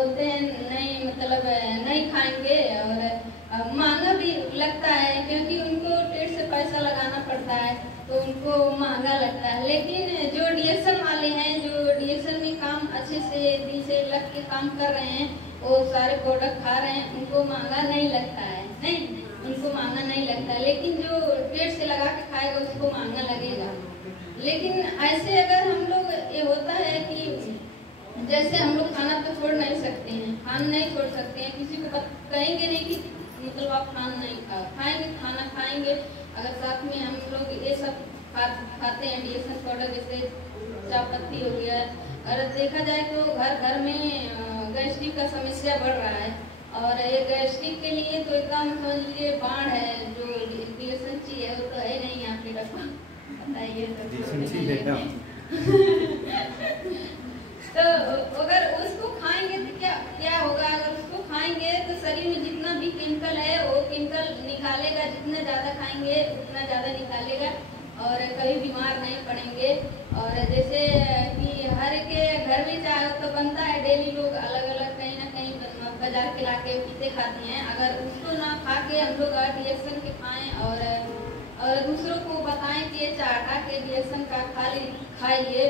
बोलते हैं नहीं, मतलब नहीं खाएंगे। और महंगा भी लगता है क्योंकि उनको टेट से पैसा लगाना पड़ता है, तो उनको महंगा लगता है। लेकिन जो डीएक्शन वाले हैं, जो डीएक्शन में काम अच्छे से दिल से लग के काम कर रहे हैं, वो सारे प्रोडक्ट खा रहे हैं, उनको महंगा नहीं लगता है। नहीं, उनको महंगा नहीं लगता है। लेकिन जो पेट से लगा के खाएगा उसको महंगा लगेगा। लेकिन ऐसे अगर हम लोग, ये होता है कि जैसे हम लोग खाना तो छोड़ नहीं सकते हैं, खाना नहीं छोड़ सकते हैं, किसी को कहेंगे नहीं कि मतलब आप खाना नहीं खाएंगे, खाना खाएंगे। अगर साथ में हम लोग ये सब खाते हैं डीएक्शन प्रोडक्ट, जैसे चाय पत्ती हो गया। अगर देखा जाए तो घर घर में गैस्ट्रिक का समस्या बढ़ रहा है, और ये गैस्ट्रिक के लिए तो एकदम समझ लीजिए बाढ़ है। जो डीएक्शन चीज है वो तो है नहीं आपके डब्बा, बताइए तो अगर उसको खाएंगे तो क्या होगा? अगर उसको खाएंगे तो शरीर में जितना भी केमिकल है वो केमिकल निकालेगा, जितना ज्यादा खाएंगे उतना ज्यादा निकालेगा, और कभी बीमार नहीं पड़ेंगे। और जैसे कि हर के घर में चाय तो बनता है, डेली लोग अलग अलग कहीं ना कहीं बाजार के लाके पीते खाते हैं। अगर उसको ना खा के हम लोग डीएक्शन के खाएं और दूसरों को बताएं कि ये चाय खा के डीएक्शन का खाइए,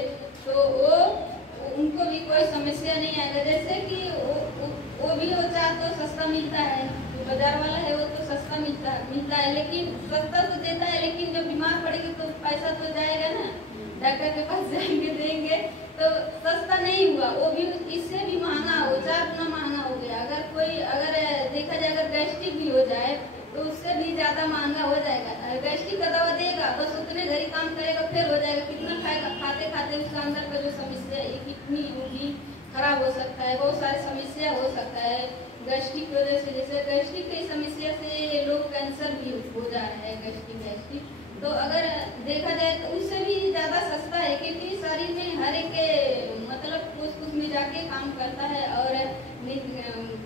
तो वो उनको भी कोई समस्या नहीं आएगा। जैसे कि वो भी हो चाहे तो सस्ता मिलता है, जो बाजार वाला है वो तो सस्ता मिलता है, लेकिन सस्ता तो देता है, लेकिन जब बीमार पड़ेगी तो पैसा तो जाएगा ना, डॉक्टर के पास जाएंगे देंगे, तो सस्ता नहीं हुआ, वो भी इससे भी महंगा हो, 4 गुना महंगा हो गया। अगर देखा जाए अगर गैस्ट्रिक भी हो जाए तो उससे भी ज्यादा महंगा हो जाएगा। गैस्ट्रिक का दवा देगा, बस उतने घड़ी काम करेगा, फिर हो जाएगा। कितना खाएगा? खाते खाते उसका अंदर का जो समस्या है, किडनी होगी खराब हो सकता है, बहुत सारी समस्या हो सकता है गैस्ट्रिक की वजह से। जैसे गैस्ट्रिक की समस्या से लोग कैंसर भी हो जा रहा है, गैस्ट्रिक। तो अगर देखा जाए तो उससे भी ज्यादा सस्ता है, क्योंकि शरीर में हर एक मतलब कुछ में जाके काम करता है और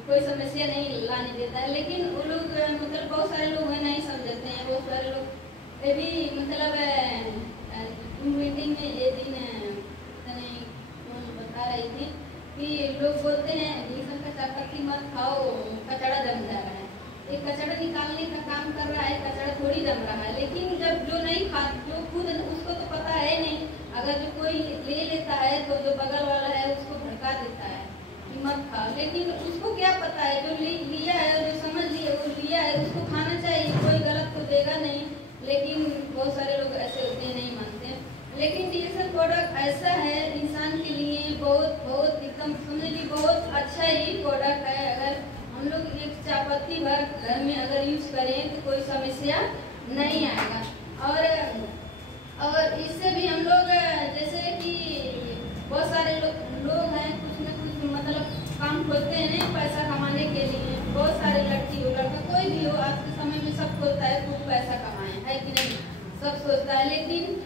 कोई समस्या नहीं लाने देता है। लेकिन वो लोग मतलब बहुत सारे लोग हैं नहीं समझते हैं, बहुत सारे लोग ये भी मतलब मीटिंग में ये दिन बता रही थी कि लोग बोलते हैं डीएक्शन का चाय पत्ती मत खाओ, कचड़ा जम जा रहा है। ये कचड़ा निकालने का काम कर रहा है, कचड़ा थोड़ी जम रहा है। लेकिन जब जो नहीं खा, जो खुद उसको तो पता है नहीं, अगर जो कोई ले लेता है तो जो बगल वाला है उसको भड़का देता है कि मत खाओ, लेकिन उसको क्या पता है? जो लिया है, जो समझ लिया वो लिया है, उसको खाना चाहिए, कोई गलत तो देगा नहीं। लेकिन बहुत सारे लोग ऐसे होते हैं, नहीं मानते। लेकिन डीएक्शन प्रोडक्ट ऐसा है इंसान के लिए बहुत एकदम समझ लीजिए बहुत अच्छा ही प्रोडक्ट है। अगर हम लोग एक चाय पत्ती भर घर में अगर यूज करें तो कोई समस्या नहीं आएगा। और इससे भी हम लोग जैसे कि बहुत सारे लोग हैं, कुछ न कुछ मतलब काम खोलते हैं पैसा कमाने के लिए। बहुत सारे लड़की हो लड़का कोई भी हो, आज के समय में सब खोलता है खूब पैसा कमाए, है कि नहीं? सब सोचता है। लेकिन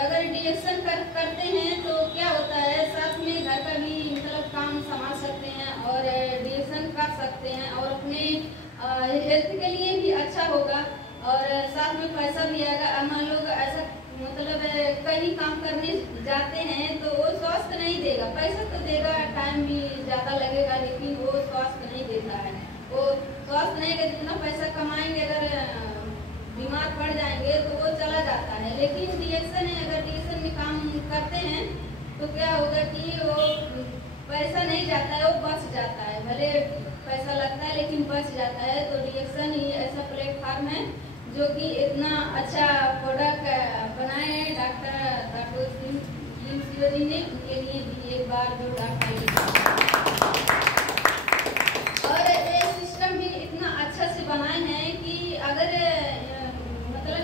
अगर डीएक्शन करते हैं तो क्या होता है, साथ में घर का भी मतलब काम संभाल सकते हैं और डीएक्शन कर सकते हैं, और अपने हेल्थ के लिए भी अच्छा होगा, और साथ में पैसा भी आएगा। हम लोग ऐसा मतलब कहीं काम करने जाते हैं तो वो स्वास्थ्य नहीं देगा, पैसा तो देगा, टाइम भी ज़्यादा लगेगा, लेकिन वो स्वास्थ्य नहीं देता है। वो स्वास्थ्य नहीं देगा, जितना पैसा कमाएंगे अगर बीमार पड़ जाएंगे तो वो चला जाता है। लेकिन डीएक्शन है, अगर डीएक्शन में काम करते हैं तो क्या होगा कि वो पैसा नहीं जाता है, वो बच जाता है। भले पैसा लगता है लेकिन बच जाता है। तो डीएक्शन ही ऐसा प्लेटफॉर्म है जो कि इतना अच्छा प्रोडक्ट बनाए हैं डॉक्टर जी ने, उनके लिए भी एक बार जो और ये सिस्टम भी इतना अच्छा से बनाए हैं कि अगर मतलब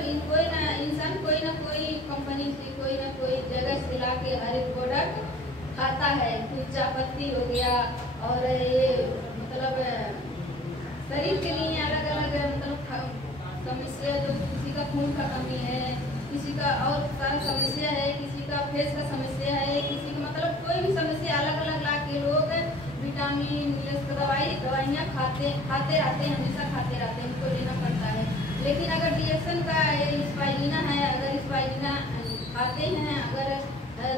कोई ना कोई कंपनी से कोई ना कोई जगह से ला के हर एक प्रोडक्ट खाता है। कुछ चाय पत्ती हो गया, और ये मतलब शरीर के लिए अलग अलग मतलब समस्या, जो किसी का खून का कमी है, किसी का और सारा समस्या है, किसी का फेस का समस्या है, किसी का मतलब कोई भी समस्या अलग अलग ला के लोग विटामिन का दवाइयाँ खाते रहते हैं, हमेशा खाते रहते हैं, उनको लेना पड़ता है। लेकिन अगर डीएक्शन का स्पाइलिना है, अगर स्पाइलिना खाते हैं, अगर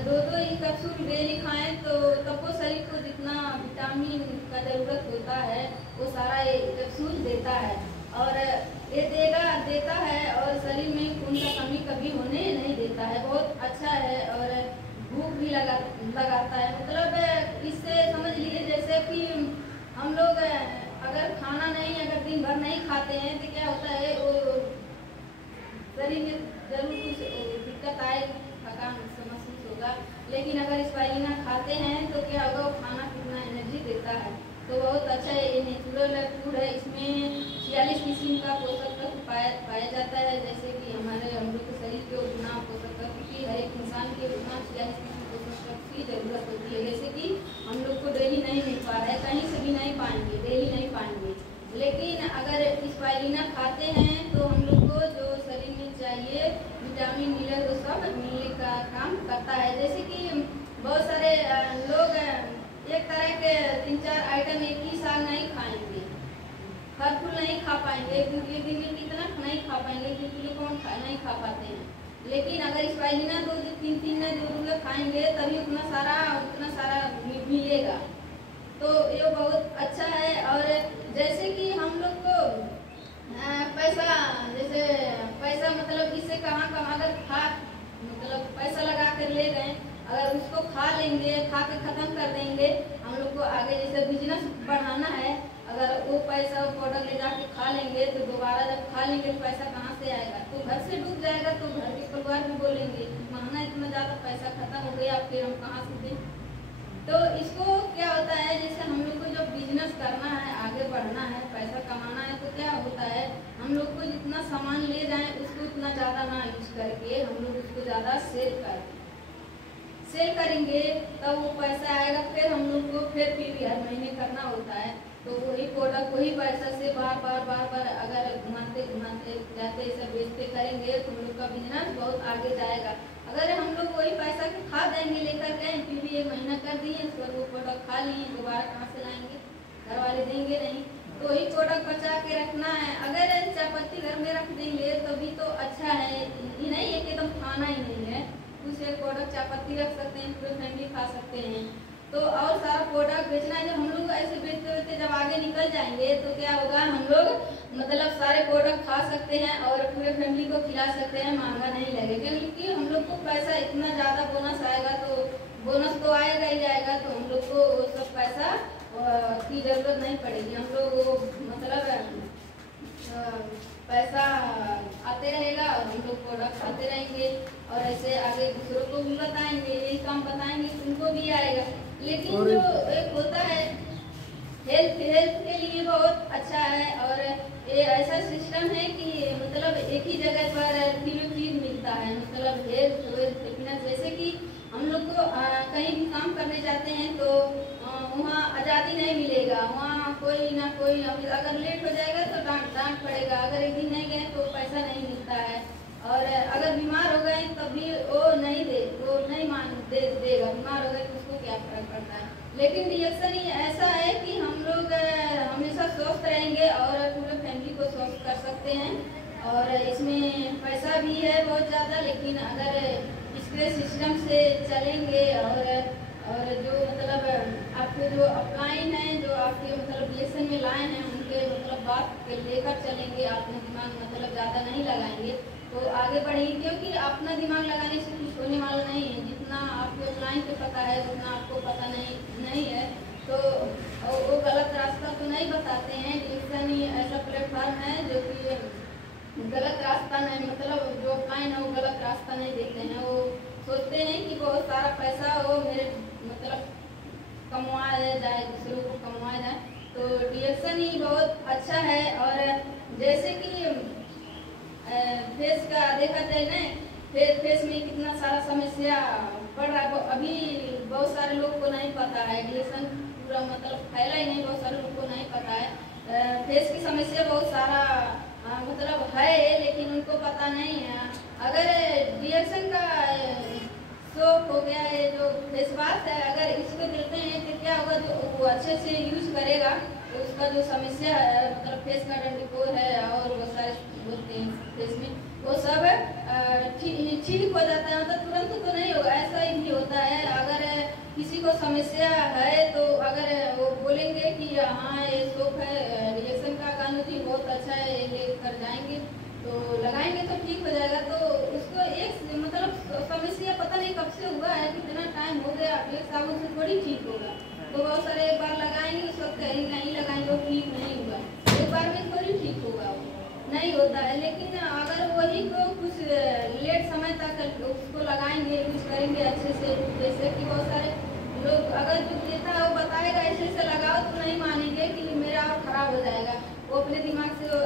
2-2 ही कैप्सूल डेली खाएं तो तब वो शरीर को जितना विटामिन विटामिन का ज़रूरत होता है वो सारा ये कैप्सूल देता है और ये देता है और शरीर में खून का कमी कभी होने नहीं देता है। बहुत अच्छा है और भूख भी लगाता है। मतलब इससे समझ लीजिए जैसे कि हम लोग अगर खाना नहीं अगर दिन भर नहीं खाते हैं तो क्या होता है वो शरीर में जरूर कुछ दिक्कत आएगी, थकान महसूस होगा। लेकिन अगर स्पाइरुलिना खाते हैं तो क्या होगा, वो खाना कितना एनर्जी देता है। तो बहुत अच्छा है, ये नेचुरल फूड है। इसमें 46 किस्म का पोषक तत्व पाया जाता है। जैसे कि हम लोग के शरीर के उतना पोषक तत्व की हर एक इंसान के उतना 46 किस्म पोषक तत्व की जरूरत होती है। जैसे कि हम लोग को डेली नहीं मिल पा रहा है, कहीं से भी नहीं पाएंगे, डेली नहीं पाएंगे। लेकिन अगर स्पाइरुलिना खाते हैं तो हम लोग को जो शरीर में चाहिए विटामिन मिनरल वो सब मिलने का काम करता है। जैसे कि बहुत सारे लोग एक तरह के 3-4 आइटम एक ही साल नहीं खाएंगे, फल फूल नहीं खा पाएंगे, क्योंकि दिन में कितना नहीं खा पाएंगे, क्योंकि कौन नहीं खा पाते हैं। लेकिन अगर स्पाइरुलिना 2-3 खाएंगे तभी उतना सारा मिलेगा। तो ये बहुत अच्छा है। और जैसे कि हम लोग को पैसा मतलब इससे कहाँ अगर मतलब पैसा लगा कर ले गए, अगर उसको खा लेंगे, खा के खत्म कर देंगे, हम लोग को आगे जैसे बिजनेस बढ़ाना है, अगर वो पैसा प्रोडक्ट ले जाके खा लेंगे तो दोबारा जब खा लेंगे तो पैसा कहाँ से आएगा, तो घर से डूब जाएगा। तो घर के परिवार भी बोलेंगे महंगा इतना ज़्यादा पैसा खत्म हो गया, फिर हम कहाँ से दें। तो इसको क्या होता है, जैसे हम लोग को जब बिजनेस करना है, आगे बढ़ना है, पैसा कमाना है, तो क्या होता है हम लोग को जितना सामान ले जाएं उसको उतना ज़्यादा ना यूज करके हम लोग उसको ज़्यादा सेल करेंगे तब वो पैसा आएगा। फिर हम लोग को फिर हर महीने करना होता है। तो वही प्रोडक्ट वही पैसा से बार अगर घुमाते जाते सब बेचते करेंगे तो हम लोग का बिजनेस बहुत आगे जाएगा। अगर हम लोग वही पैसा के खा देंगे, लेकर गए, फिर भी 1 महीना कर दिए, फिर वो प्रोडक्ट खा लिए, दोबारा कहाँ से लाएंगे, घर वाले देंगे नहीं। तो वही प्रोडक्ट बचा के रखना है। अगर चाय पत्ती घर में रख देंगे तभी तो अच्छा है, ये नहीं है कि एकदम खाना ही नहीं है। कुछ एक प्रोडक्ट चाय पत्ती रख सकते हैं, पूरी फैमिली खा सकते हैं। तो और सारा प्रोडक्ट बेचना है। जब हम लोग ऐसे बेचते जब आगे निकल जाएंगे तो क्या होगा, हम लोग मतलब सारे प्रोडक्ट खा सकते हैं और पूरे फैमिली को खिला सकते हैं, महंगा नहीं लगेगा। क्योंकि हम लोग को पैसा इतना ज़्यादा बोनस आएगा, तो बोनस तो आएगा ही आएगा, तो हम लोग को वो सब पैसा की ज़रूरत नहीं पड़ेगी। हम लोग वो मतलब पैसा आते रहेगा और हम लोग प्रोडक्ट खाते रहेंगे और ऐसे आगे दूसरों को भी बताएंगे, यही काम बताएंगे तो उनको भी आएगा। लेकिन जो एक होता है हेल्थ के लिए बहुत अच्छा है। और ये ऐसा सिस्टम है कि मतलब एक ही जगह पर चीज मिलता है, मतलब हेल्थ फिटनेस। जैसे कि हम लोग को कहीं भी काम करने जाते हैं तो वहाँ आज़ादी नहीं मिलेगा, वहाँ कोई ना कोई अगर लेट हो जाएगा तो डांट पड़ेगा, अगर एक दिन नहीं गए तो पैसा नहीं मिलता है। और अगर बीमार हो गए तब भी वो नहीं देगा, बीमार हो गए तो उसको क्या फर्क पड़ता है। लेकिन रिएक्शन ही ऐसा है कि हम लोग हमेशा स्वस्थ रहेंगे और पूरे फैमिली को स्वस्थ कर सकते हैं। और इसमें पैसा भी है बहुत ज़्यादा, लेकिन अगर इसके सिस्टम से चलेंगे और जो मतलब आपके जो अपलाइन हैं, जो आपके मतलब रिएक्शन में लाए हैं, उनके मतलब बात लेकर चलेंगे, अपना दिमाग मतलब ज़्यादा नहीं लगाएंगे तो आगे बढ़ेंगे। क्योंकि अपना दिमाग लगाने से कुछ होने वाला नहीं है। जितना आपके ऑफलाइन पे पता है उतना आपको पता नहीं है, तो वो गलत रास्ता तो नहीं बताते हैं। डिजिटल ही ऐसा प्लेटफॉर्म है जो कि गलत रास्ता नहीं, मतलब जो ऑफलाइन है वो गलत रास्ता नहीं देते हैं। वो सोचते हैं कि बहुत सारा पैसा वो मेरे मतलब कमवाया जाए, दूसरों को कमवाया जाए। तो डिएक्शन ही बहुत अच्छा है। और जैसे कि फेस का देखा जाए ना, फेस में कितना सारा समस्या बढ़ रहा है। अभी बहुत सारे लोग को नहीं पता है, डिएक्शन पूरा मतलब फैला ही नहीं, बहुत सारे लोग को नहीं पता है। फेस की समस्या बहुत सारा मतलब है, लेकिन उनको पता नहीं है। अगर डिएक्शन का सोप हो गया है, जो फेस वॉश है, अगर इसको देते हैं तो क्या होगा, जो वो अच्छे से यूज करेगा तो उसका जो समस्या है मतलब फेस का डंडिकोर है और वो सारे बोलते हैं फेस में, वो सब ठीक हो जाता है। मतलब तुरंत तो नहीं होगा, ऐसा ही भी होता है। अगर किसी को समस्या है तो अगर वो कि हाँ ये सोप है रिएक्शन का, कानू जी बहुत अच्छा है, लेकर जाएंगे तो लगाएंगे तो ठीक हो जाएगा। तो उसको एक मतलब समस्या पता नहीं कब से हुआ है, कितना टाइम हो गया, अब एक साबुन से थोड़ी ठीक होगा। तो बहुत सारे एक बार लगाएंगे, उस वक्त कहीं नहीं लगाएंगे वो ठीक नहीं हुआ, एक बार में थोड़ी ठीक होगा, वो नहीं होता है। लेकिन अगर वही को कुछ लेट समय तक उसको लगाएंगे, यूज करेंगे अच्छे से, जैसे कि बहुत सारे लोग अगर जो देता है वो बताएगा ऐसे ऐसे लगाओ तो नहीं मानेंगे कि मेरा और खराब हो जाएगा, वो अपने दिमाग से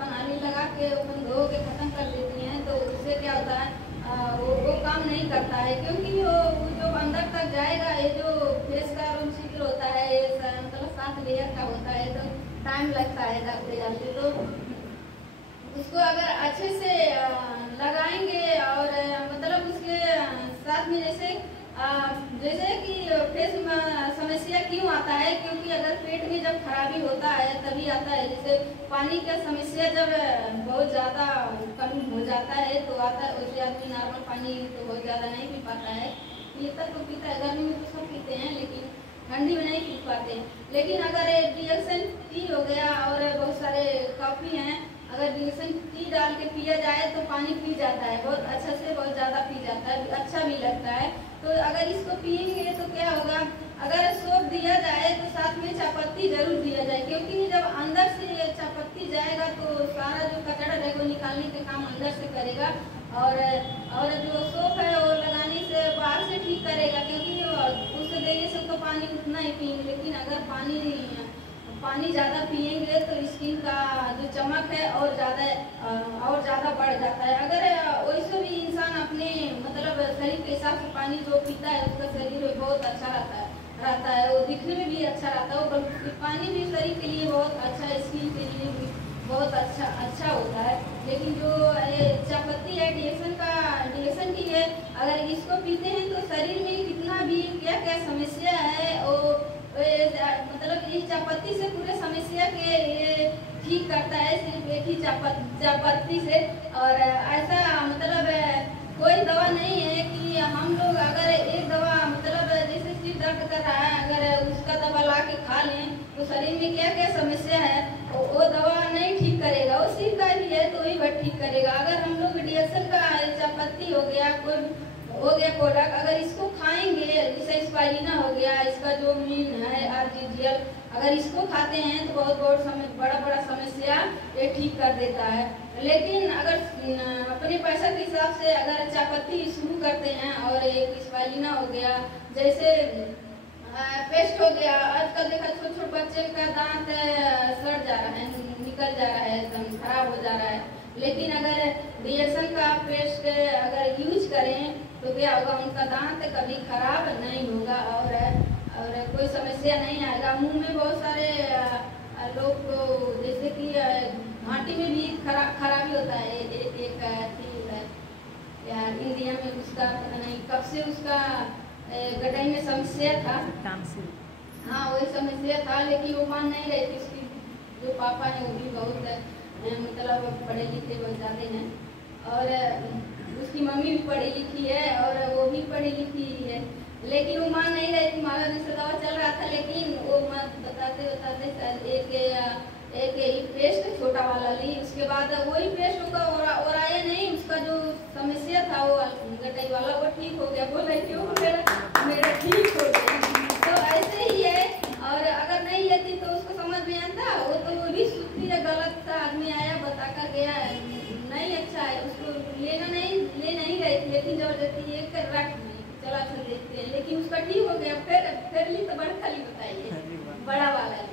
पानी लगा के अपन धो के खत्म कर देती हैं। तो उससे क्या होता है वो काम नहीं करता है, क्योंकि वो जो अंदर तक जाएगा, ये जो फेस का छिद्र होता है ये मतलब 7 लेयर का होता है, तो टाइम लगता है जाते जाते। तो उसको अगर अच्छे से लगाएंगे और मतलब उसके साथ में जैसे कि फेस में समस्या क्यों आता है, क्योंकि अगर पेट में जब खराबी होता है तभी आता है। जैसे पानी का समस्या जब बहुत ज़्यादा कम हो जाता है तो आता है, वैसे आदमी नॉर्मल पानी तो बहुत ज़्यादा नहीं पी पाता है, पीता तो पीता है, गर्मी में तो सब पीते हैं लेकिन ठंडी में नहीं पी पाते। लेकिन अगर रिएक्शन टी हो गया और बहुत सारे कॉफ़ी हैं, अगर रिएक्शन टी डाल के पिया जाए तो पानी पी जाता है, बहुत अच्छा से बहुत ज़्यादा पी जाता है, अच्छा भी लगता है। तो अगर इसको पिएंगे तो क्या होगा, अगर सोप दिया जाए तो साथ में चायपत्ती जरूर दिया जाए, क्योंकि जब अंदर से चायपत्ती जाएगा तो सारा जो कचरा है वो निकालने के काम अंदर से करेगा, और जो सोप है वो लगाने से बाहर से ठीक करेगा, क्योंकि उससे देने से तो पानी उतना ही पिएंगे। लेकिन अगर पानी ज़्यादा पिएंगे तो स्किन का जो चमक है और ज़्यादा बढ़ जाता है। अगर वैसे भी इंसान अपने मतलब शरीर के हिसाब से पानी जो पीता है उसका शरीर में बहुत अच्छा रहता है, वो दिखने में भी अच्छा रहता है, वो पानी भी शरीर के लिए बहुत अच्छा है, स्किन के लिए भी बहुत अच्छा होता है। लेकिन जो चायपत्ती है डिएक्शन की है, अगर इसको पीते हैं तो शरीर में कितना भी क्या क्या समस्या है वो मतलब इस चायपत्ती से पूरे समस्या के ठीक करता है, सिर्फ एक ही चायपत्ती से। और ऐसा मतलब कोई दवा नहीं है कि हम लोग अगर एक दवा मतलब जैसे सिर दर्द कर रहा है, अगर उसका दवा ला के खा लें तो शरीर में क्या क्या समस्या है वो दवा नहीं ठीक करेगा, वो सिर का भी है तो वही बात ठीक करेगा। अगर हम लोग डिएक्शन का चायपत्ती हो गया, कोई हो गया प्रोडक्ट, अगर इसको खाएंगे, जैसे स्पाइलिना हो गया, इसका जो मीन है आर्टिफिशियल, अगर इसको खाते हैं तो बहुत बड़ा समस्या ये ठीक कर देता है। लेकिन अगर अपने पैसा के हिसाब से अगर चायपत्ती शुरू करते हैं और एक स्पाइलिना हो गया, जैसे पेस्ट हो गया, आजकल देखा छोटे बच्चे का दांत सड़ जा रहा है, निकल जा रहा है, एकदम खराब हो जा रहा है। लेकिन अगर डिएक्शन का पेस्ट अगर यूज करें तो क्या होगा, उनका दांत कभी खराब नहीं होगा और कोई समस्या नहीं आएगा। मुंह में बहुत सारे लोग को जैसे कि घाटी में भी खराबी होता है, एक होता है यार इंडिया में, उसका पता नहीं कब से उसका गटाई में समस्या था, हाँ वही समस्या था, लेकिन वो मान नहीं रही थी। उसकी जो पापा है वो भी बहुत मतलब पढ़े लिखे बहुत ज़्यादा हैं, और उसकी मम्मी भी पढ़ी लिखी है और वो भी पढ़ी लिखी है, लेकिन वो मान नहीं रही थी। माला जी से दवा चल रहा था, लेकिन वो बताते एक पेस्ट छोटा वाला ली, उसके बाद वही पेस्ट होगा और आया नहीं, उसका जो समस्या था वो गटाई वाला वो ठीक हो गया, बोला क्यों मेरा ठीक हो गया। तो ऐसे ही है, और अगर नहीं लेती तो उसको समझ में आता, वो तो वो भी सुखी है, गलत था, आदमी आया बता कर गया नहीं अच्छा है, उसको ले नहीं गए थे, लेकिन जबरदस्ती एक कर रख दी, चला चल देखते हैं, लेकिन उसका ठीक हो गया। फिर ली तो बड़ा खाली बताइए बड़ा वाला ली।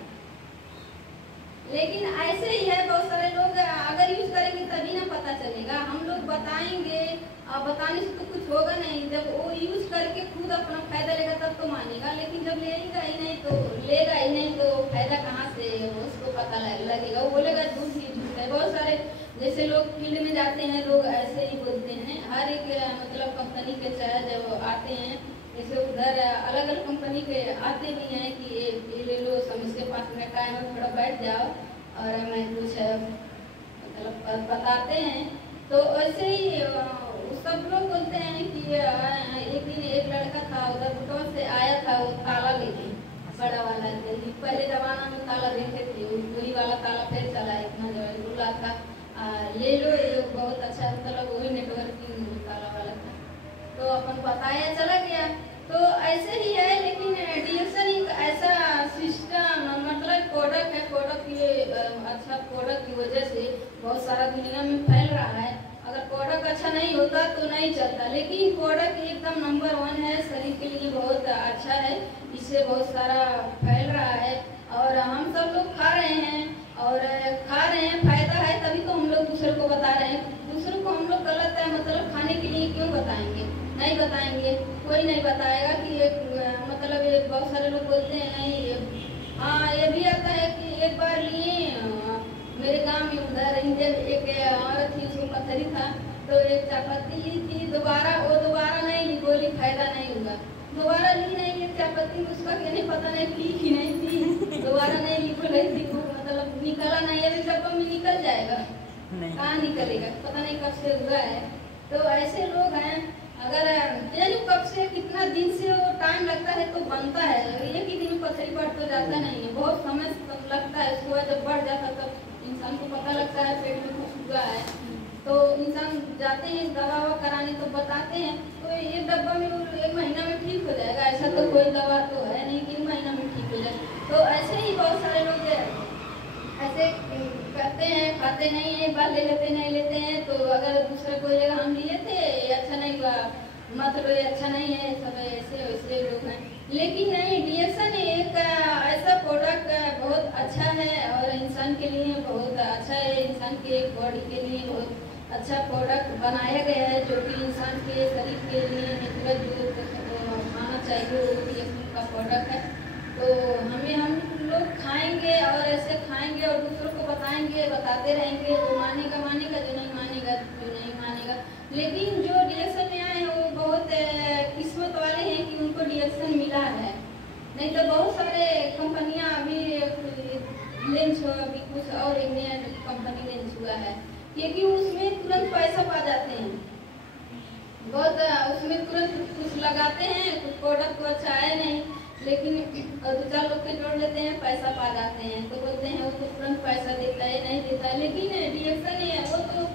लेकिन ऐसे ही है, बहुत सारे लोग अगर यूज करेंगे तभी ना पता चलेगा, हम लोग बताएंगे और बताने से तो कुछ होगा नहीं, जब वो यूज करके खुद अपना फायदा लेगा तब तो मानेगा, लेकिन जब लेगा ही नहीं तो फायदा कहाँ से उसको पता लगेगा, वो बोलेगा झूठ ही झूठ है। बहुत सारे जैसे लोग फील्ड में जाते हैं, लोग ऐसे ही बोलते हैं, हर एक मतलब कंपनी के चाहे जब आते हैं, जैसे उधर अलग अलग कंपनी के आते भी हैं कि ये ले लो, समझ के 5 मिनट टाइम में थोड़ा बैठ जाओ और मैं कुछ मतलब बताते हैं। तो ऐसे ही सब लोग बोलते हैं कि एक दिन एक लड़का था उधर बुटवा से आया था, वो ताला लेके बड़ा वाला, पहले जमाना में वाला ताला फिर चला, इतना जो बोला था ले लो, ये बहुत अच्छा, मतलब वही नेटवर्किंग ताला वाला था, तो अपन बताया चला गया। तो ऐसे ही है, लेकिन डीएक्सन एक ऐसा सिस्टम, मतलब प्रोडक्ट है, प्रोडक्ट ये अच्छा प्रोडक्ट की वजह से बहुत सारा दुनिया में फैल रहा है। अगर प्रोडक्ट अच्छा नहीं होता तो नहीं चलता, लेकिन प्रोडक्ट एकदम नंबर 1 है, शरीर के लिए बहुत अच्छा है, इससे बहुत सारा फैल रहा है और हम सब लोग खा रहे हैं फायदा है, तभी तो हम लोग दूसरे को बता रहे हैं। दूसरों को हम लोग गलत है मतलब खाने के लिए क्यों बताएंगे, नहीं बताएंगे, कोई नहीं बताएगा कि मतलब ये बहुत सारे लोग बोलते हैं नहीं। हाँ, ये भी आता है कि एक बार लिए मेरे गांव में उधर एक औरत थी, उसको पथरी था, तो एक चायपत्ती ली थी, दोबारा नहीं ली, बोली फायदा नहीं हुआ, दोबारा ली नहीं एक चायपत्ती, उसका कहने पता नहीं पी कि नहीं पी, दोबारा नहीं ली, बोले थी वो मतलब निकला नहीं, अभी डब्बा में निकल जाएगा, कहाँ निकलेगा, पता नहीं कब से हुआ है। तो ऐसे लोग हैं, अगर कब से कितना दिन से वो टाइम लगता है तो बनता है, एक ही दिन पथरी बढ़ तो जाता नहीं है, बहुत समय लगता है, उसके बाद जब बढ़ जाता तब इंसान को पता लगता है पेट में कुछ हुआ है, तो इंसान जाते हैं दवा कराने, तो बताते हैं, तो एक डब्बा में 1 महीना में ठीक हो जाएगा, ऐसा तो कोई दवा तो है नहीं कि 1 महीना में ठीक हो जाए। तो ऐसे ही बहुत सारे लोग ऐसे करते हैं, खाते नहीं है, बात ले लेते नहीं लेते हैं, तो अगर दूसरे को हम लिए थे अच्छा नहीं हुआ, मतलब ये अच्छा नहीं है, सब ऐसे वैसे लोग हैं। लेकिन नहीं, डीएक्सन एक ऐसा प्रोडक्ट बहुत अच्छा है और इंसान के लिए बहुत अच्छा है, इंसान के बॉडी के लिए बहुत अच्छा प्रोडक्ट बनाया गया है, जो कि इंसान के शरीर के लिए नेचुरल जो खाना चाहिए वो डीएक्सन का प्रोडक्ट है। तो हम लोग खाएंगे और ऐसे खाएंगे और दूसरों को बताएंगे, बताते रहेंगे, जो मानेगा मानेगा, जो नहीं मानेगा जो नहीं मानेगा। लेकिन जो डीएक्सन में आए हैं वो बहुत किस्मत वाले हैं कि उनको डीएक्सन मिला है, नहीं तो बहुत सारे कंपनियां अभी लॉन्च हो, अभी कुछ और एक नया कंपनी लॉन्च हुआ है, क्योंकि उसमें तुरंत पैसा पा जाते हैं, बहुत उसमें तुरंत कुछ लगाते हैं, कुछ प्रोडक्ट तो अच्छा है नहीं, लेकिन 2-4 लोग के जोड़ लेते हैं, पैसा पा जाते हैं, तो बोलते हैं वो तो तुरंत पैसा देता है, नहीं देता है। लेकिन डीएक्सन है वो तो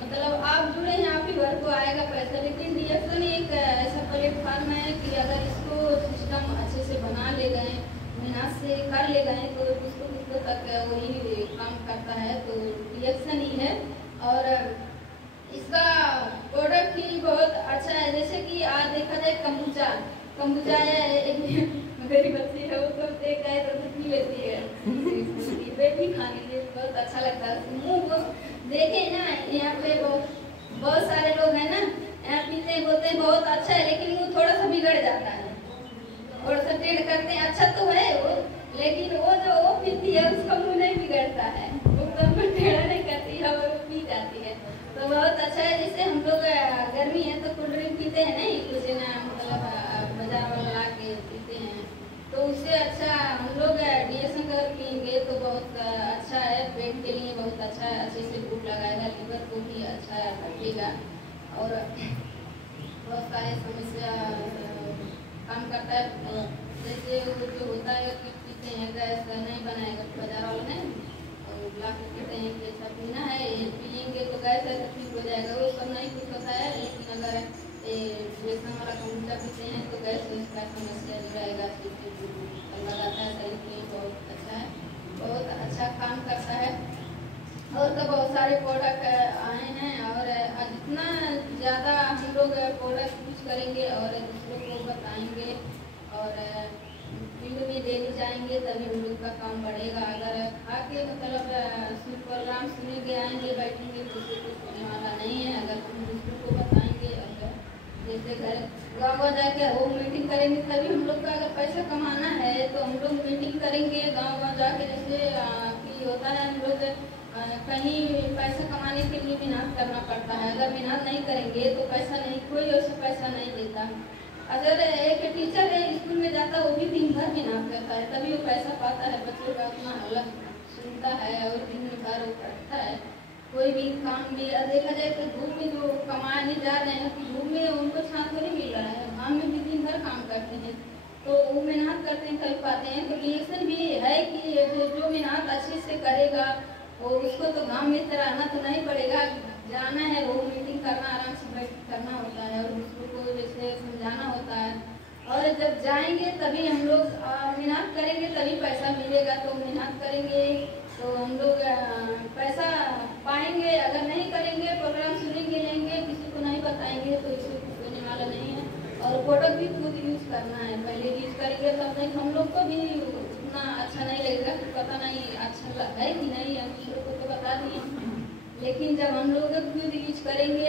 मतलब आप जुड़े हैं, आप ही घर को आएगा पैसा, लेकिन डीएक्सन एक ऐसा प्लेटफॉर्म है कि अगर इसको सिस्टम अच्छे से बना ले गए, मेहनत से कर ले गए, तो किसको तक वही काम करता है, तो डीएक्सन ही है। और इसका प्रोडक्ट ही बहुत अच्छा है, जैसे कि आज देखा जाए कम्बुचा है, एक मेरी बच्ची है वो तो देख गए तो पी लेती है, बेबी खाने के बहुत अच्छा लगता है, मुँह वो देखे ना, यहाँ पे बहुत सारे लोग हैं ना, यहाँ पीते हैं, बोलते हैं बहुत अच्छा है, लेकिन वो थोड़ा सा बिगड़ जाता है, थोड़ा सा टेढ़ करते हैं, अच्छा तो है वो, लेकिन वो जो वो पीती है उसका मुँह नहीं बिगड़ता है, वो तो टेढ़ा नहीं करती है और पी जाती है, तो बहुत अच्छा है। जैसे हम लोग गर्मी है तो कोल्ड ड्रिंक पीते हैं, नहीं कुछ ना मतलब बाजार वाला ला के पीते हैं, तो उससे अच्छा हम लोग डीएक्सन अगर पियेंगे तो बहुत अच्छा है, पेट के लिए बहुत अच्छा है, अच्छे से भूख लगाएगा, लीवर को भी अच्छा रखेगा और बहुत सारे समस्या काम करता है। जैसे जो होता है कि पीते हैं गैस नहीं बनाएगा बाजार वाला नहीं, और ला के कहते हैं कि अच्छा पीना है, ये पियेंगे तो गैस ऐसा ठीक हो जाएगा, वो सब नहीं कुछ होता है। लेकिन अगर डीएक्सन वाला कम्बुचा पीते हैं तो गैस का समस्या जो रहेगा लगाता है, शरीर के लिए बहुत अच्छा है, बहुत अच्छा काम करता है। और तो बहुत सारे प्रोडक्ट आए हैं, और जितना ज़्यादा हम लोग प्रोडक्ट यूज करेंगे और दूसरों को बताएंगे और फील्ड में लेके जाएंगे तभी हम लोग का काम बढ़ेगा। अगर खा के मतलब प्रोग्राम सुनेंगे आएंगे बैठेंगे तो कुछ होने वाला नहीं है। अगर हम दूसरों को बताएंगे, अगर जैसे घर गाँव जाके होम मीटिंग करेंगे तभी हम लोग का अगर पैसा कमाना है तो हम लोग मीटिंग करेंगे गाँव जाके, जैसे कि होता है हम लोग कहीं पैसा कमाने के लिए मेहनत करना पड़ता है, अगर मेहनत नहीं करेंगे तो पैसा नहीं, कोई ऐसा पैसा नहीं देता। अगर एक टीचर है स्कूल में जाता वो भी दिन भर मेहनत करता है तभी वो पैसा पाता है, बच्चों का अपना हल्ला सुनता है और दिन भर वो पढ़ता है। कोई भी काम भी देखा जाए तो धूप में जो कमाने जा रहे हैं कि धूप में उनको छां थोड़ी मिल रहा है, गाँव में भी दिन भर काम करते हैं तो वो मेहनत करते हैं तभी पाते हैं। तो डीएक्सन भी है कि जो मेहनत अच्छे से वो उसको तो गांव में तरह आना तो नहीं पड़ेगा, जाना है वो मीटिंग करना, आराम से बैठ करना होता है और उसको जैसे समझाना होता है। और जब जाएंगे तभी हम लोग मेहनत करेंगे तभी पैसा मिलेगा, तो मेहनत करेंगे तो हम लोग पैसा पाएंगे। अगर नहीं करेंगे, प्रोग्राम सुनेंगे लेंगे, किसी को नहीं बताएंगे तो इससे कुछ होने वाला नहीं है। और प्रोडक्ट भी खुद यूज करना है, पहले यूज करेंगे तब नहीं, हम लोग को भी उतना अच्छा नहीं लगेगा, पता नहीं अच्छा है कि नहीं, हम दूसरों को तो बता दिए। लेकिन जब हम लोग खुद यूज करेंगे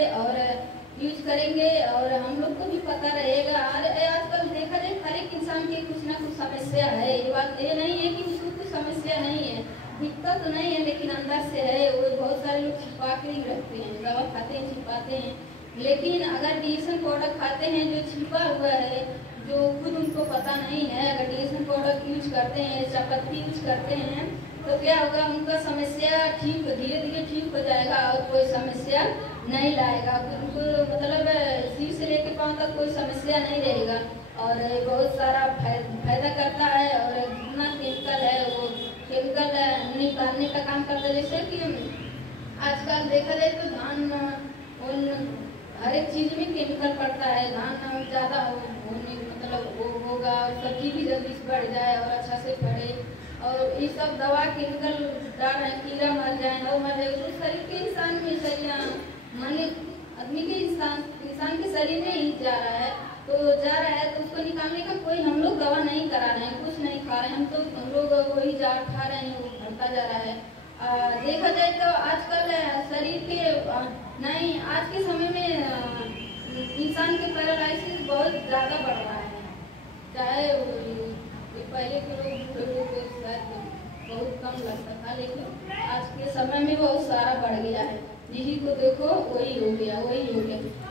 और हम लोग को भी पता रहेगा। और आजकल देखा जाए हर एक इंसान की कुछ ना कुछ समस्या है, ये बात ये नहीं है कि उसको कुछ समस्या नहीं है, दिखता तो नहीं है लेकिन अंदर से है। वो बहुत सारे लोग छिपा के ही रखते हैं, दवा खाते हैं छिपाते हैं। लेकिन अगर डीएसएन प्रोडक्ट खाते हैं जो छिपा हुआ है, जो खुद उनको पता नहीं है, अगर डीएसएन प्रोडक्ट यूज करते हैं, चायपत्ती यूज करते हैं, तो क्या होगा, उनका समस्या ठीक धीरे धीरे ठीक हो जाएगा और कोई समस्या नहीं लाएगा। उनको मतलब सिर से लेकर पाँव तक कोई समस्या नहीं रहेगा और बहुत सारा फायदा करता है। और जितना केमिकल है वो केमिकल निकालने का काम करता है। जैसे कि आजकल देखा जाए तो धान हर एक चीज में केमिकल पड़ता है, धान ज़्यादा होने मतलब वो होगा, सब्जी भी जल्दी से बढ़ जाए और अच्छा से बढ़े, और ये सब दवा केमिकल डाल रहे हैं, कीड़ा मर जाए और मर जाए, तो शरीर के इंसान में माने आदमी के इंसान के शरीर में ही जा रहा है, तो उसको निकालने का कोई हम लोग दवा नहीं करा रहे हैं, कुछ नहीं खा रहे हैं, हम लोग वही जार खा रहे हैं, वो बढ़ता जा रहा है। देखा जाए तो आजकल शरीर के नहीं, आज के समय में इंसान के पैरालाइसिस बहुत ज़्यादा बढ़ रहा है। चाहे पहले के लोग को शायद बहुत कम लगता था, लेकिन आज के समय में बहुत सारा बढ़ गया है। यही को देखो वही हो गया।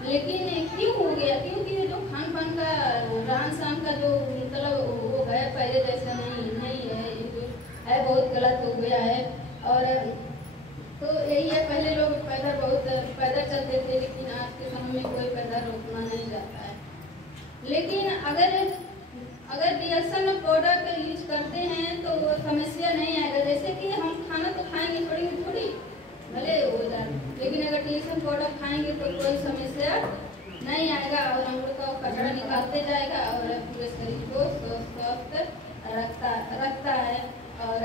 लेकिन क्यों हो गया? क्योंकि जो खान पान का रहन सहन का जो मतलब वो है पहले जैसा नहीं है, जो है बहुत गलत हो गया है। और तो यही है, पहले लोग पैदल चलते थे, लेकिन आज के समय में कोई पैदल रोकना नहीं जाता है। लेकिन अगर डीएसएन प्रोडक्ट यूज करते हैं तो वो समस्या नहीं आएगा। जैसे कि हम खाना तो खाएंगे थोड़ी भले हो जाए, लेकिन अगर डीएसएन प्रोडक्ट खाएंगे तो कोई समस्या नहीं आएगा और हम लोग का कचरा निकालते जाएगा और पूरे शरीर को स्वस्थ रखता है। और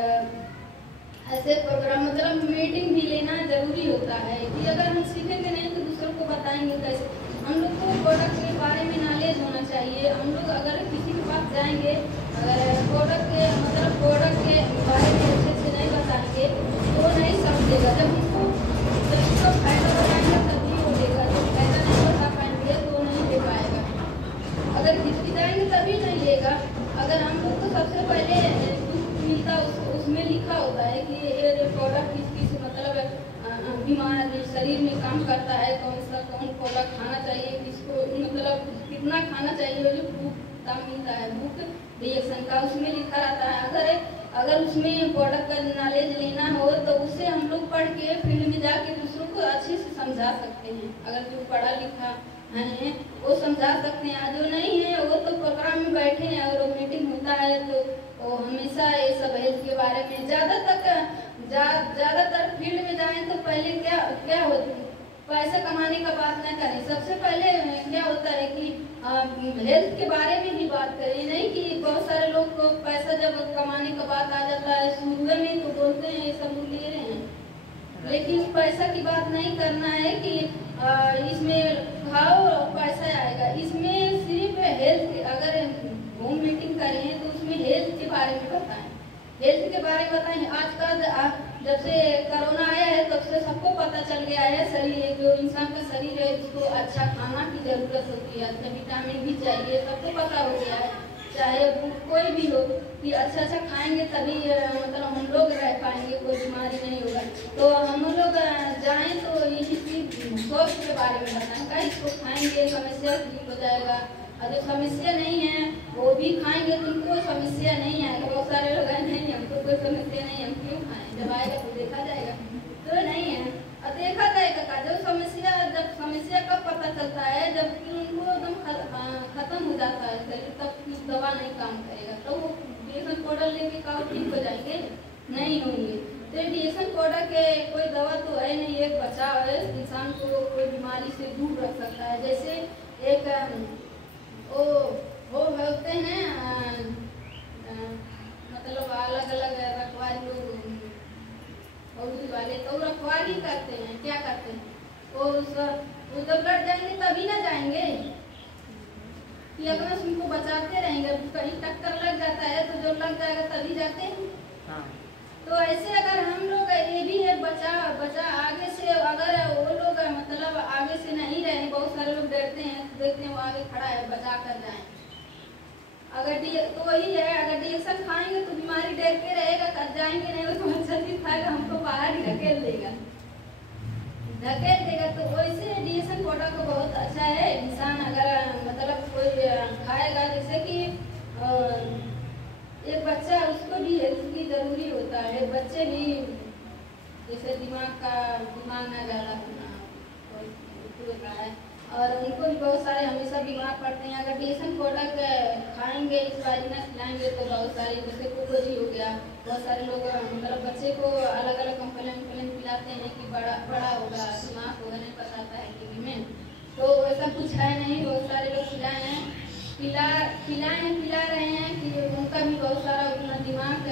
ऐसे प्रोग्राम मतलब मीटिंग भी लेना जरूरी होता है कि अगर हम सीखेंगे नहीं तो दूसरों को बताएंगे कैसे। हम लोग को प्रोडक्ट के बारे में नॉलेज होना चाहिए। हम लोग अगर किसी के पास जाएंगे, अगर प्रोडक्ट के बारे में अच्छे से नहीं बताएंगे तो वो नहीं समझेगा। जब उसको फायदा बताएंगे तभी वो लेगा, जब फायदा नहीं बता पाएंगे तो नहीं ले पाएगा। अगर खिचखिचाएंगे तभी नहीं लेगा। अगर हम लोग को सबसे पहले मिलता उसमें लिखा होता है कि ये प्रोडक्ट किस मतलब बीमार शरीर में काम करता है, कौन प्रोडक्ट खाना चाहिए, किसको मतलब कितना खाना चाहिए, जो बुक दाम मिलता है बुक रिएक्शन का, उसमें लिखा रहता है। अगर उसमें प्रोडक्ट का नॉलेज लेना हो तो उससे हम लोग पढ़ के फील्ड में जाके दूसरों को अच्छे से समझा सकते हैं। अगर जो पढ़ा लिखा है वो समझा सकते हैं, जो नहीं है वो तो प्रोग्राम में बैठे हैं और मीटिंग होता है तो वो हमेशा ये सब हेल्थ के बारे में ज़्यादातर फील्ड में जाएं तो पहले क्या होता है, पैसा कमाने का बात न करें। सबसे पहले क्या होता है कि हेल्थ के बारे में ही बात करें, नहीं कि बहुत सारे लोग को पैसा जब कमाने का बात आ जाता है शुरू में तो बोलते हैं ये सब ले रहे हैं, लेकिन पैसा की बात नहीं करना है कि इसमें खाओ और पैसा आएगा। इसमें सिर्फ हेल्थ, अगर होम मीटिंग करें तो उसमें हेल्थ के बारे में बताएं, हेल्थ के बारे में बताएं। आजकल जब से कोरोना आया है तब से सबको पता चल गया है शरीर, जो इंसान का शरीर है उसको अच्छा खाना की जरूरत होती है, अच्छा विटामिन भी चाहिए, सबको पता हो गया है। चाहे कोई भी हो कि अच्छा खाएंगे तभी मतलब हम लोग रह पाएंगे, कोई बीमारी नहीं होगा। तो हम लोग जाएं तो यही चीज स्वास्थ्य के बारे में बताएं, इसको खाएंगे समस्या ठीक हो जाएगा, और जो समस्या नहीं है वो भी खाएंगे तो उनको समस्या नहीं आएगा। बहुत सारे लोग नहीं हमको कोई समस्या नहीं, हम क्यों खाएं, जब आएगा तो देखा जाएगा, तो नहीं है और देखा जाएगा। जब समस्या कब पता चलता है, जब उनको एकदम खत्म हो जाता है शरीर, तब दवा नहीं काम करेगा, तो वो डीएसएन पाउडर लेके का ठीक हो जाएंगे, नहीं होंगे। रेडिएशन पाउडर के कोई दवा तो है नहीं, एक बचाव है, इंसान को कोई बीमारी से दूर रख सकता है। जैसे एक वो होते हैं मतलब अलग अलग रखवाली लोग फौजी वाले, तो रखवाली करते हैं, क्या करते हैं वो जब लड़ जाएंगे तभी ना जाएंगे कि अगर उनको बचाते रहेंगे। कहीं टक्कर लग जाता है तो जो लग जाएगा तभी जाते हैं। हाँ। तो ऐसे अगर हम लोग ये भी है बचा आगे से, अगर वो लोग मतलब आगे से नहीं रहे, बहुत सारे लोग डरते हैं, देखते हैं वो आगे खड़ा है बचा कर जाए। अगर तो वही है, अगर डिएक्शन खाएंगे तो बीमारी डर के रहेगा, कर जाएंगे नहीं तो मच्छर भी खाएगा, हमको बाहर ही ढकेल देगा। तो वैसे डिएक्शन पाउडर को बहुत अच्छा है। इंसान अगर मतलब कोई खाएगा, जैसे कि एक बच्चा, उसको भी हेल्थ की जरूरी होता है। बच्चे भी जैसे दिमाग ना ज़्यादा होना होता है, और उनको भी बहुत सारे हमेशा बीमार पड़ते हैं। अगर डिएक्शन पाउडर खाएंगे, स्पाइरुलिना खिलाएंगे तो बहुत सारे, जैसे कोकोजी हो गया, बहुत सारे लोग मतलब बच्चे को अलग अलग कंप्लेन पिलाते हैं कि बड़ा होगा, दिमाग होगा, नहीं पता था है टीवी में, तो ऐसा कुछ है नहीं। बहुत सारे लोग पिला रहे हैं कि उनका भी बहुत सारा उतना दिमाग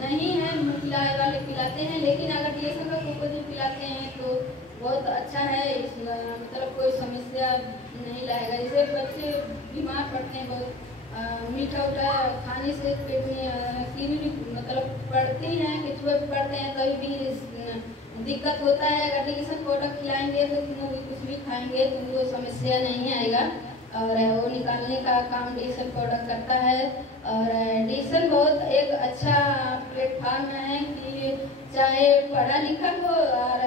नहीं है, पिलाए वाले पिलाते हैं। लेकिन अगर डिएक्शन का कोकोजी पिलाते हैं तो बहुत अच्छा है, मतलब कोई समस्या नहीं लाएगा। जैसे बच्चे बीमार पड़ते हैं, बहुत मीठा उठा खाने से पेट में कीड़ी भी मतलब पड़ती हैं, केचुए पड़ते हैं, कभी भी दिक्कत होता है। अगर डिएक्शन पाउडर खिलाएंगे तो कुछ भी खाएंगे तो वो समस्या नहीं आएगा, और वो निकालने का काम डिएक्शन पाउडर करता है। और डिएक्शन बहुत एक अच्छा प्लेटफॉर्म है कि चाहे पढ़ा लिखा हो और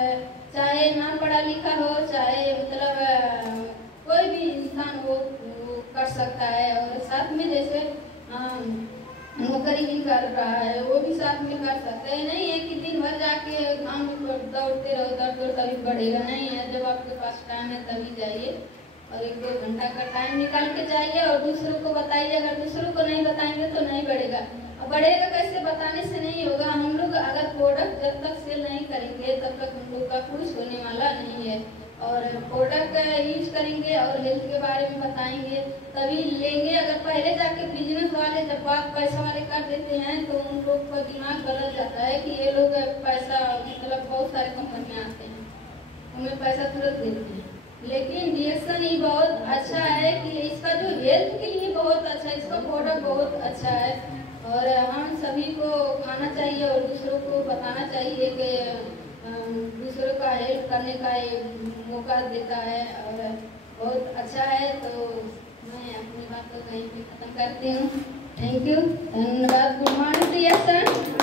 चाहे ना पढ़ा लिखा हो, चाहे मतलब कोई भी इंसान हो वो कर सकता है। और साथ में जैसे नौकरी भी कर रहा है वो भी साथ में कर सकते हैं। नहीं है कि दिन भर जाके काम दौड़ते रहो तभी बढ़ेगा, नहीं है। जब आपके पास टाइम है तभी जाइए, और 1-2 घंटा का टाइम निकाल के जाइए और दूसरों को बताइए। अगर दूसरों को नहीं बताएंगे तो नहीं बढ़ेगा। बढ़ेगा कैसे? बताने से नहीं होगा। हम लोग अगर प्रोडक्ट जब तक सेल नहीं करेंगे तब तक हम लोग का कुछ होने वाला नहीं है। और प्रोडक्ट यूज करेंगे और हेल्थ के बारे में बताएंगे तभी लेंगे। अगर पहले जाके बिजनेस वाले जब बात पैसा वाले कर देते हैं तो उन लोग का दिमाग बदल जाता है कि ये लोग पैसा, मतलब बहुत सारे कंपनियां आते हैं हमें पैसा तुरंत देते हैं। लेकिन डिएक्शन ही बहुत अच्छा है कि इसका जो हेल्थ के लिए बहुत अच्छा है, इसका प्रोडक्ट बहुत अच्छा है। और हम सभी को खाना चाहिए और दूसरों को बताना चाहिए कि दूसरों का हेल्प करने का ये मौका देता है और बहुत अच्छा है। तो मैं अपनी बात को कहीं पे खत्म करती हूँ। थैंक यू, धन्यवाद। Good morning डिएक्शन।